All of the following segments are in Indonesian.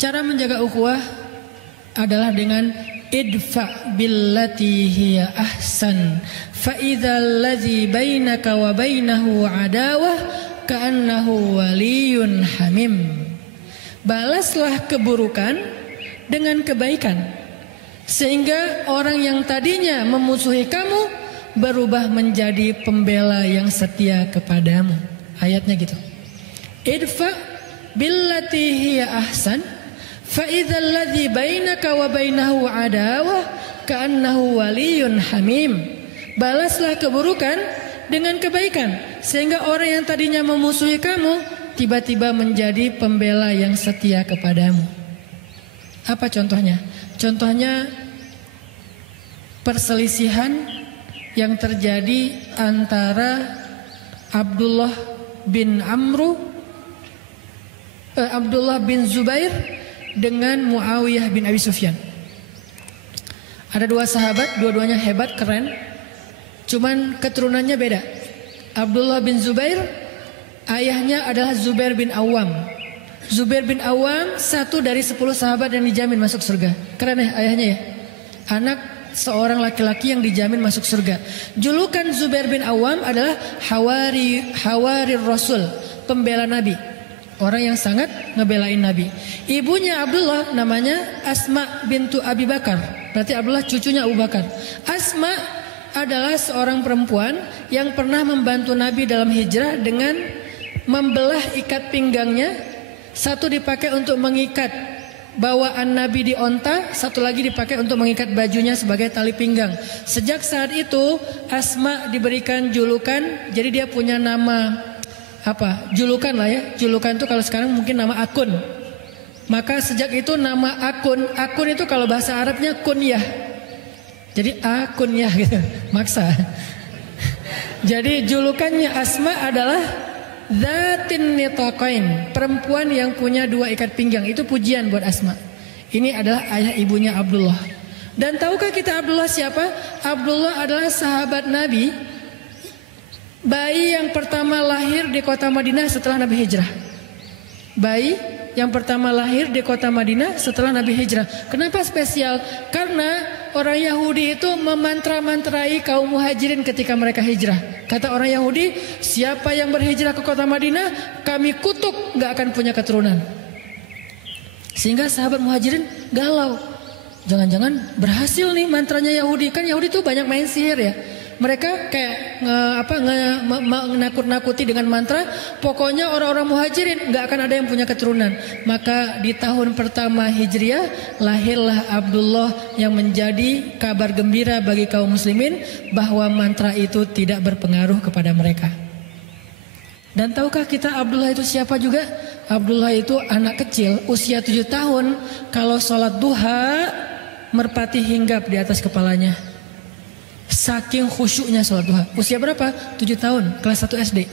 Cara menjaga ukhuwah adalah dengan idfa billati hiya ahsan fa idzal ladzi bainaka wa bainahu adawah ka'annahu waliyun hamim. Balaslah keburukan dengan kebaikan, sehingga orang yang tadinya memusuhi kamu berubah menjadi pembela yang setia kepadamu. Ayatnya gitu. Idfa billati hiya ahsan fa idzal ladzi bainaka wa bainahu adawah ka'annahu waliyun hamim. Balaslah keburukan dengan kebaikan, sehingga orang yang tadinya memusuhi kamu tiba-tiba menjadi pembela yang setia kepadamu. Apa contohnya? Contohnya perselisihan yang terjadi antara Abdullah bin Zubair dengan Muawiyah bin Abi Sufyan. Ada dua sahabat, dua-duanya hebat, keren. Cuman keturunannya beda. Abdullah bin Zubair, ayahnya adalah Zubair bin Awam. Zubair bin Awam satu dari 10 sahabat yang dijamin masuk surga. Keren ya ayahnya ya. Anak seorang laki-laki yang dijamin masuk surga. Julukan Zubair bin Awam adalah Hawari Rasul, pembela Nabi. Orang yang sangat ngebelain Nabi. Ibunya Abdullah namanya Asma bintu Abi Bakar. Berarti Abdullah cucunya Abu Bakar. Asma adalah seorang perempuan yang pernah membantu Nabi dalam hijrah dengan membelah ikat pinggangnya. Satu dipakai untuk mengikat bawaan Nabi di onta, satu lagi dipakai untuk mengikat bajunya sebagai tali pinggang. Sejak saat itu Asma diberikan julukan, jadi dia punya nama apa? Julukan lah ya. Julukan itu kalau sekarang mungkin nama akun. Maka sejak itu nama akun itu kalau bahasa Arabnya kunyah. Jadi akunyah gitu, maksa. Jadi julukannya Asma adalah Zatin nitaqain, perempuan yang punya dua ikat pinggang. Itu pujian buat Asma. Ini adalah ayah ibunya Abdullah. Dan tahukah kita Abdullah siapa? Abdullah adalah sahabat Nabi, bayi yang pertama lahir di kota Madinah setelah Nabi hijrah. Bayi yang pertama lahir di kota Madinah setelah Nabi hijrah. Kenapa spesial? Karena orang Yahudi itu memantra-mantrai kaum muhajirin ketika mereka hijrah. Kata orang Yahudi, siapa yang berhijrah ke kota Madinah, kami kutuk, gak akan punya keturunan. Sehingga sahabat muhajirin galau. Jangan-jangan berhasil nih mantranya Yahudi. Kan Yahudi tuh banyak main sihir ya. Mereka kayak menakut-nakuti dengan mantra. Pokoknya orang-orang muhajirin gak akan ada yang punya keturunan. Maka di tahun pertama Hijriah lahirlah Abdullah yang menjadi kabar gembira bagi kaum muslimin bahwa mantra itu tidak berpengaruh kepada mereka. Dan tahukah kita Abdullah itu siapa juga? Abdullah itu anak kecil usia 7 tahun. Kalau sholat duha merpati hinggap di atas kepalanya. Saking khusyuknya sholat duha. Usia berapa? 7 tahun, kelas 1 SD.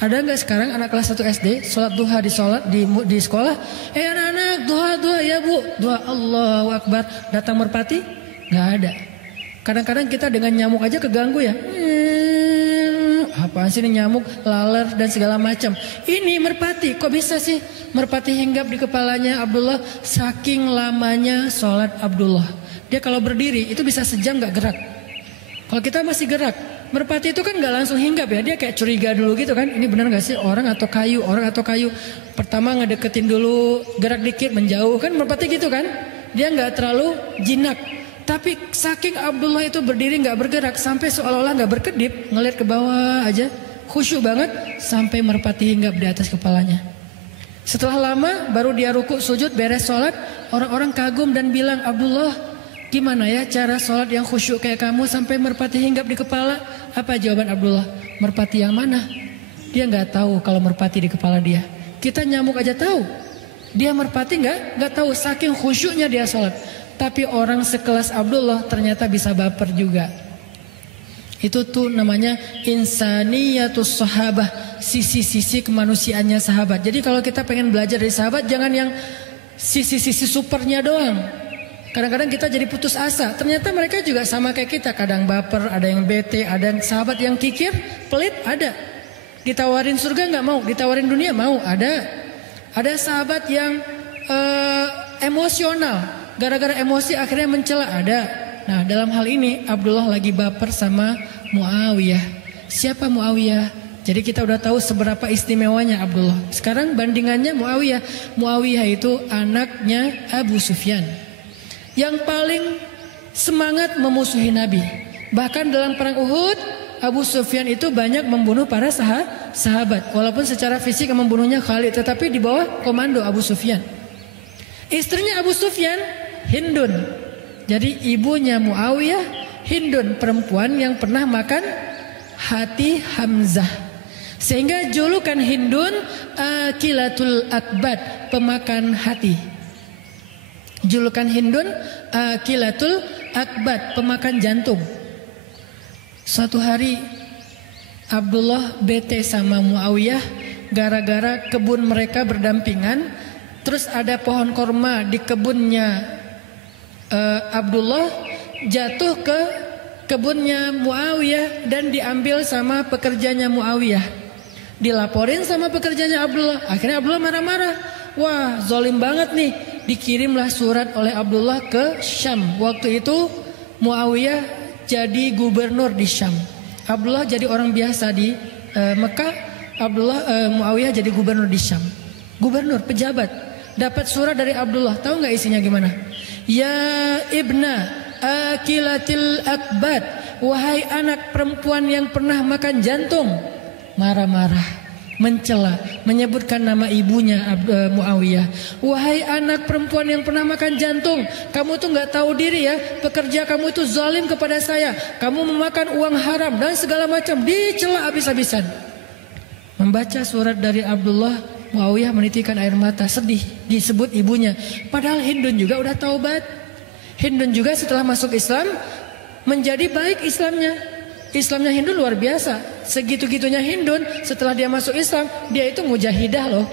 Ada nggak sekarang anak kelas 1 SD sholat duha di sekolah? Anak-anak duha ya bu, duha Allahu Akbar. Datang merpati? Nggak ada. Kadang-kadang kita dengan nyamuk aja keganggu ya. Apaan sih ini nyamuk, laler dan segala macam. Ini merpati, kok bisa sih merpati hinggap di kepalanya Abdullah? Saking lamanya sholat Abdullah. Dia kalau berdiri itu bisa sejam nggak gerak. Kalau kita masih gerak, merpati itu kan nggak langsung hinggap ya, dia kayak curiga dulu gitu kan. Ini benar nggak sih orang atau kayu? Pertama ngedeketin dulu, gerak dikit menjauh kan merpati gitu kan. Dia nggak terlalu jinak. Tapi saking Abdullah itu berdiri nggak bergerak sampai seolah-olah nggak berkedip, ngeliat ke bawah aja, khusyuk banget sampai merpati hinggap di atas kepalanya. Setelah lama baru dia rukuk sujud beres sholat, orang-orang kagum dan bilang, Abdullah, gimana ya cara sholat yang khusyuk kayak kamu sampai merpati hinggap di kepala? Apa jawaban Abdullah? Merpati yang mana? Dia nggak tahu kalau merpati di kepala dia. Kita nyamuk aja tahu. Dia merpati nggak tahu, saking khusyuknya dia sholat. Tapi orang sekelas Abdullah ternyata bisa baper juga. Itu tuh namanya insaniyatus sahabah, sisi-sisi kemanusiaannya sahabat. Jadi kalau kita pengen belajar dari sahabat, jangan yang sisi-sisi supernya doang. Kadang-kadang kita jadi putus asa. Ternyata mereka juga sama kayak kita. Kadang baper, ada yang bete, ada yang sahabat yang kikir, pelit, ada. Ditawarin surga nggak mau, ditawarin dunia mau, ada. Ada sahabat yang emosional, gara-gara emosi akhirnya mencela, ada. Nah, dalam hal ini Abdullah lagi baper sama Muawiyah. Siapa Muawiyah? Jadi kita udah tahu seberapa istimewanya Abdullah. Sekarang bandingannya Muawiyah. Muawiyah itu anaknya Abu Sufyan, yang paling semangat memusuhi Nabi. Bahkan dalam perang Uhud, Abu Sufyan itu banyak membunuh para sahabat. Walaupun secara fisik membunuhnya Khalid, tetapi di bawah komando Abu Sufyan. Istrinya Abu Sufyan, Hindun. Jadi ibunya Muawiyah, Hindun, perempuan yang pernah makan hati Hamzah. Sehingga julukan Hindun Akilatul Akbad, pemakan hati. Julukan Hindun Akilatul Akbad, pemakan jantung. Suatu hari Abdullah bete sama Muawiyah gara-gara kebun mereka berdampingan. Terus ada pohon korma di kebunnya Abdullah jatuh ke kebunnya Muawiyah dan diambil sama pekerjanya Muawiyah. Dilaporin sama pekerjanya Abdullah. Akhirnya Abdullah marah-marah. Wah, zalim banget nih. Dikirimlah surat oleh Abdullah ke Syam. Waktu itu Muawiyah jadi gubernur di Syam. Abdullah jadi orang biasa di Mekah. Muawiyah jadi gubernur di Syam. Gubernur, pejabat. Dapat surat dari Abdullah. Tahu nggak isinya gimana? Ya ibna akilatil akbad, wahai anak perempuan yang pernah makan jantung. Marah-marah, mencela, menyebutkan nama ibunya Muawiyah. Wahai anak perempuan yang pernah makan jantung, kamu tuh nggak tahu diri ya. Pekerja kamu itu zalim kepada saya. Kamu memakan uang haram dan segala macam. Dicela habis-habisan. Membaca surat dari Abdullah, Muawiyah menitikkan air mata, sedih. Disebut ibunya. Padahal Hindun juga udah taubat. Hindun juga setelah masuk Islam menjadi baik Islamnya. Islamnya Hindun luar biasa. Segitu-gitunya Hindun setelah dia masuk Islam, dia itu mujahidah loh.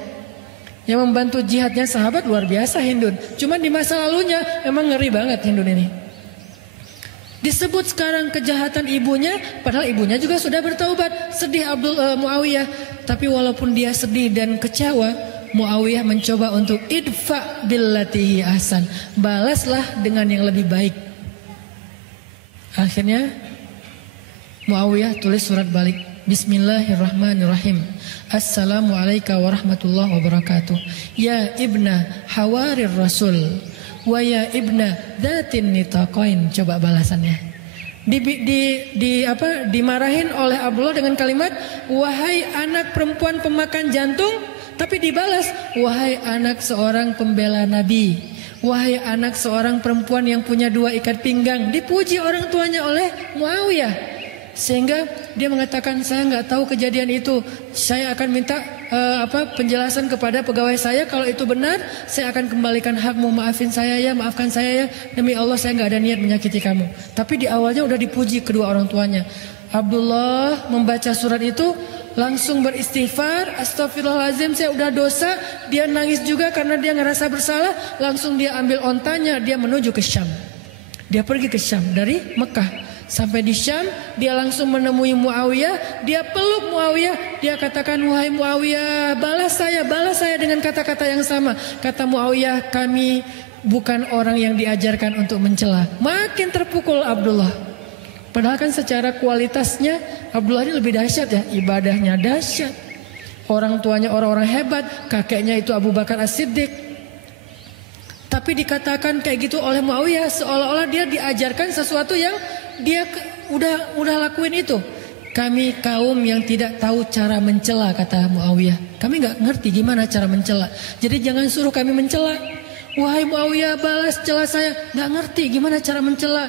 Yang membantu jihadnya sahabat luar biasa Hindun. Cuman di masa lalunya emang ngeri banget Hindun ini. Disebut sekarang kejahatan ibunya, padahal ibunya juga sudah bertaubat. Sedih Muawiyah. Tapi walaupun dia sedih dan kecewa, Muawiyah mencoba untuk idfa billatihi ahsan, balaslah dengan yang lebih baik. Akhirnya Muawiyah tulis surat balik. Bismillahirrahmanirrahim. Assalamualaikum warahmatullahi wabarakatuh. Ya ibna hawarir rasul wa ya ibna dzatin nitaqain. Coba balasannya. Dimarahin oleh Abdullah dengan kalimat wahai anak perempuan pemakan jantung, tapi dibalas wahai anak seorang pembela Nabi, wahai anak seorang perempuan yang punya dua ikat pinggang. Dipuji orang tuanya oleh Muawiyah. Sehingga dia mengatakan saya nggak tahu kejadian itu. Saya akan minta penjelasan kepada pegawai saya. Kalau itu benar, saya akan kembalikan hakmu. Maafkan saya ya. Demi Allah saya nggak ada niat menyakiti kamu. Tapi di awalnya udah dipuji kedua orang tuanya. Abdullah membaca surat itu langsung beristighfar. Astagfirullahaladzim, saya udah dosa. Dia nangis juga karena dia ngerasa bersalah. Langsung dia ambil ontanya, dia menuju ke Syam. Dia pergi ke Syam dari Mekah. Sampai di Syam, dia langsung menemui Muawiyah. Dia peluk Muawiyah. Dia katakan, wahai Muawiyah, balas saya dengan kata-kata yang sama. Kata Muawiyah, kami bukan orang yang diajarkan untuk mencela. Makin terpukul Abdullah. Padahal kan secara kualitasnya Abdullah ini lebih dahsyat ya. Ibadahnya dahsyat. Orang tuanya orang-orang hebat. Kakeknya itu Abu Bakar As-Siddiq. Tapi dikatakan kayak gitu oleh Muawiyah, seolah-olah dia diajarkan sesuatu yang dia udah lakuin itu. Kami kaum yang tidak tahu cara mencela, kata Muawiyah. Kami nggak ngerti gimana cara mencela. Jadi jangan suruh kami mencela. Wahai Muawiyah, balas cela saya. Nggak ngerti gimana cara mencela.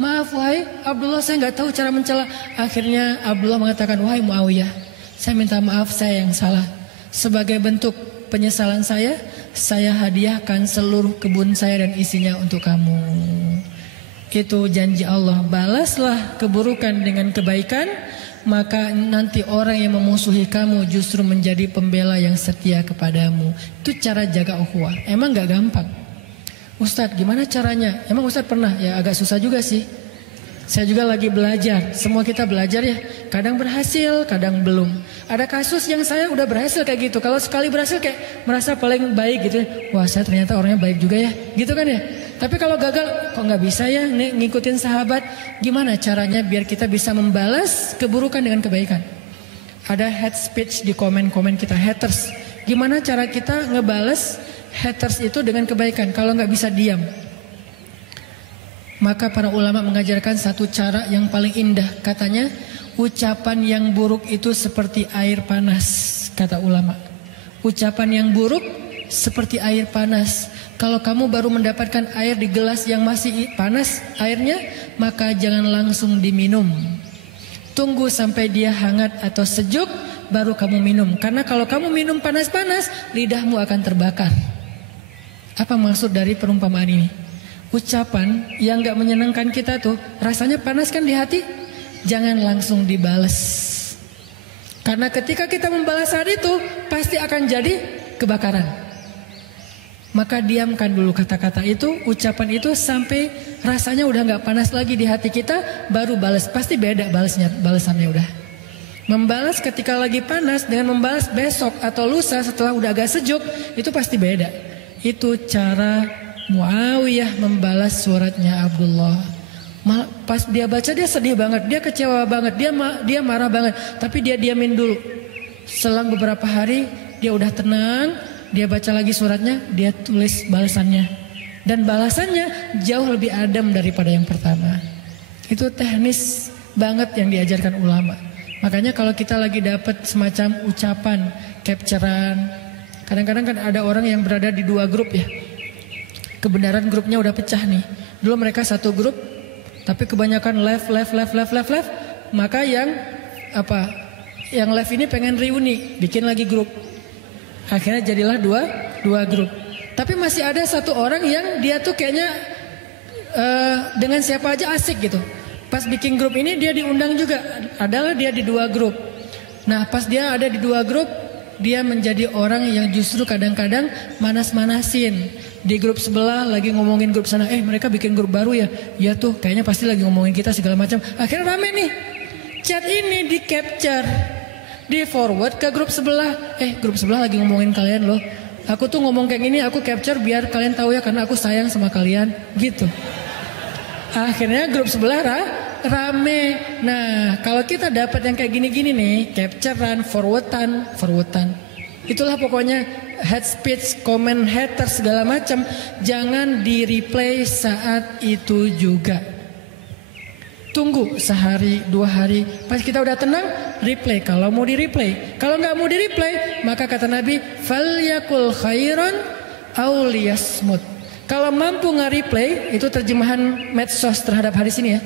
Maaf wahai Abdullah, saya nggak tahu cara mencela. Akhirnya Abdullah mengatakan, wahai Muawiyah, saya minta maaf, saya yang salah. Sebagai bentuk penyesalan saya hadiahkan seluruh kebun saya dan isinya untuk kamu. Itu janji Allah, balaslah keburukan dengan kebaikan, maka nanti orang yang memusuhi kamu justru menjadi pembela yang setia kepadamu. Itu cara jaga ukhuwah. Emang gak gampang. Ustadz, gimana caranya? Emang Ustadz pernah? Ya agak susah juga sih. Saya juga lagi belajar. Semua kita belajar ya. Kadang berhasil, kadang belum. Ada kasus yang saya udah berhasil kayak gitu. Kalau sekali berhasil kayak merasa paling baik gitu. Wah, saya ternyata orangnya baik juga ya. Gitu kan ya. Tapi kalau gagal, kok nggak bisa ya ngikutin sahabat. Gimana caranya biar kita bisa membalas keburukan dengan kebaikan? Ada hate speech di komen-komen kita, haters. Gimana cara kita ngebales haters itu dengan kebaikan? Kalau nggak bisa diam. Maka para ulama mengajarkan satu cara yang paling indah. Katanya ucapan yang buruk itu seperti air panas. Kata ulama, ucapan yang buruk seperti air panas. Kalau kamu baru mendapatkan air di gelas yang masih panas airnya, maka jangan langsung diminum. Tunggu sampai dia hangat atau sejuk, baru kamu minum. Karena kalau kamu minum panas-panas, lidahmu akan terbakar. Apa maksud dari perumpamaan ini? Ucapan yang gak menyenangkan kita tuh rasanya panas kan di hati, jangan langsung dibales. Karena ketika kita membalas saat itu pasti akan jadi kebakaran. Maka diamkan dulu kata-kata itu, ucapan itu sampai rasanya udah gak panas lagi di hati kita, baru balas. Pasti beda balasannya udah. Membalas ketika lagi panas dengan membalas besok atau lusa setelah udah agak sejuk, itu pasti beda. Itu cara Muawiyah membalas suratnya Abdullah. Pas dia baca dia sedih banget, dia kecewa banget, dia marah banget. Tapi dia diamin dulu. Selang beberapa hari dia udah tenang, dia baca lagi suratnya, dia tulis balasannya. Dan balasannya jauh lebih adem daripada yang pertama. Itu teknis banget yang diajarkan ulama. Makanya kalau kita lagi dapat semacam ucapan, capturean, kadang-kadang kan ada orang yang berada di dua grup ya. Kebenaran grupnya udah pecah nih. Dulu mereka satu grup, tapi kebanyakan left. Maka yang left ini pengen reuni, bikin lagi grup. Akhirnya jadilah dua grup. Tapi masih ada satu orang yang dia tuh kayaknya dengan siapa aja asik gitu. Pas bikin grup ini dia diundang juga. Adalah dia di dua grup. Nah pas dia ada di dua grup, dia menjadi orang yang justru kadang-kadang manas-manasin. Di grup sebelah lagi ngomongin grup sana, mereka bikin grup baru ya. Ya tuh kayaknya pasti lagi ngomongin kita segala macam. Akhirnya rame nih. Chat ini di capture, di forward ke grup sebelah. Grup sebelah lagi ngomongin kalian loh. Aku tuh ngomong kayak gini, aku capture biar kalian tahu ya karena aku sayang sama kalian. Gitu. Akhirnya grup sebelah rame. Nah kalau kita dapat yang kayak gini-gini nih, capturean, forwardan. Itulah pokoknya head speech, comment, haters segala macam. Jangan di replay saat itu juga. Tunggu sehari, 2 hari. Pas kita udah tenang, replay. Kalau mau di replay. Kalau nggak mau di replay, maka kata Nabi, falyakul khairan aw liyasmut. Kalau mampu nge-replay, itu terjemahan medsos terhadap hadis ini ya.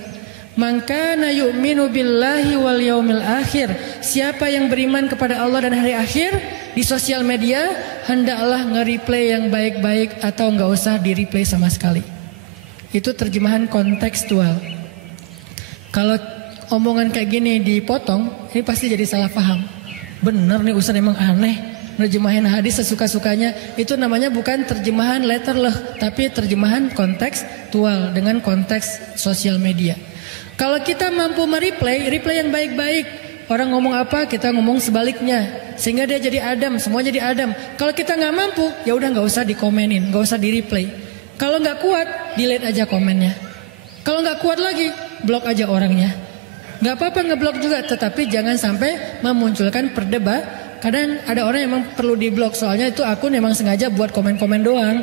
Man kana yu'minu billahi wal yaumil akhir. Siapa yang beriman kepada Allah dan hari akhir di sosial media, hendaklah nge-replay yang baik-baik atau enggak usah di-replay sama sekali. Itu terjemahan kontekstual. Kalau omongan kayak gini dipotong, ini pasti jadi salah paham. Bener nih Ustaz emang aneh. Nerjemahin hadis sesuka-sukanya. Itu namanya bukan terjemahan letterleh, tapi terjemahan kontekstual dengan konteks sosial media. Kalau kita mampu mereplay, replay yang baik-baik. Orang ngomong apa, kita ngomong sebaliknya. Sehingga dia jadi adem, semua jadi adem. Kalau kita nggak mampu, ya udah nggak usah dikomenin, nggak usah di-replay. Kalau nggak kuat, delete aja komennya. Kalau nggak kuat lagi, blok aja orangnya. Nggak apa-apa ngeblok juga, tetapi jangan sampai memunculkan perdebatan. Kadang ada orang yang memang perlu diblok, soalnya itu akun memang sengaja buat komen-komen doang.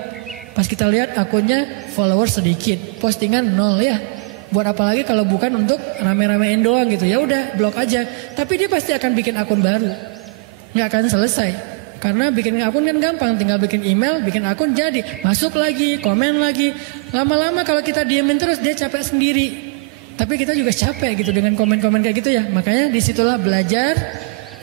Pas kita lihat akunnya follower sedikit, postingan 0 ya. Buat apa lagi kalau bukan untuk rame-ramein doang gitu. Ya udah blok aja. Tapi dia pasti akan bikin akun baru. Nggak akan selesai. Karena bikin akun kan gampang. Tinggal bikin email, bikin akun jadi. Masuk lagi, komen lagi. Lama-lama kalau kita diemin terus dia capek sendiri. Tapi kita juga capek gitu dengan komen-komen kayak gitu ya. Makanya disitulah belajar.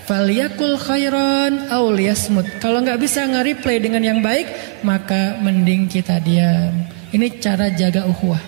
Falyakul khairan aw liyasmut. Kalau nggak bisa nge-replay dengan yang baik, maka mending kita diam. Ini cara jaga ukhuwah.